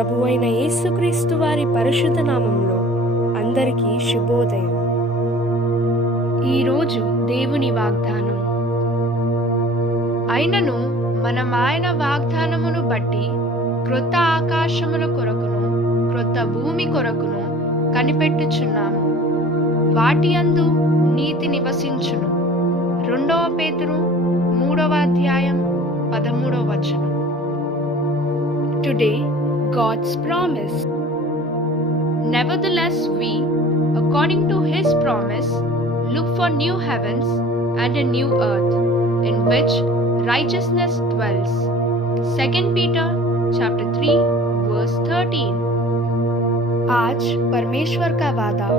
ప్రభువైన యేసుక్రీస్తు వారి పరిశుద్ధ నామంలో అందరికీ శుభోదయం. ఈరోజు దేవుని వాగ్దానం. అయినను మనం ఆయన వాగ్దానమును బట్టి క్రొత్త ఆకాశముల కొరకును క్రొత్త భూమి కొరకును కనిపెట్టుచున్నాము. వాటి యందు నీతి నివసించును. 2 పేతురు 3:13. Today, God's promise. Nevertheless, we, according to His promise, look for new heavens and a new earth, in which righteousness dwells. 2 Peter chapter 3, verse 13. आज परमेश्वर का वादा,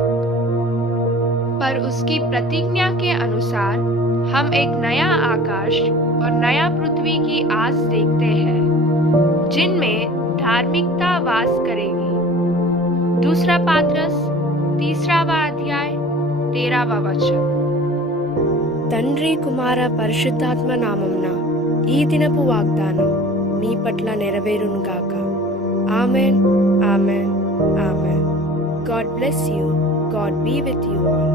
पर उसकी प्रतिज्ञा के अनुसार हम एक नया आकाश और नया पृथ्वी की आस देखते हैं, जिनमें धार्मिकता वास करेगी. 2 पात्रस 3:13. తండ్రి కుమార పరిశుద్ధాత్మ నామమున ఈ దినపు వాగ్దానం మీ పట్ల నెరవేరును గాక. Amen, amen, amen. God bless you. God be with you all.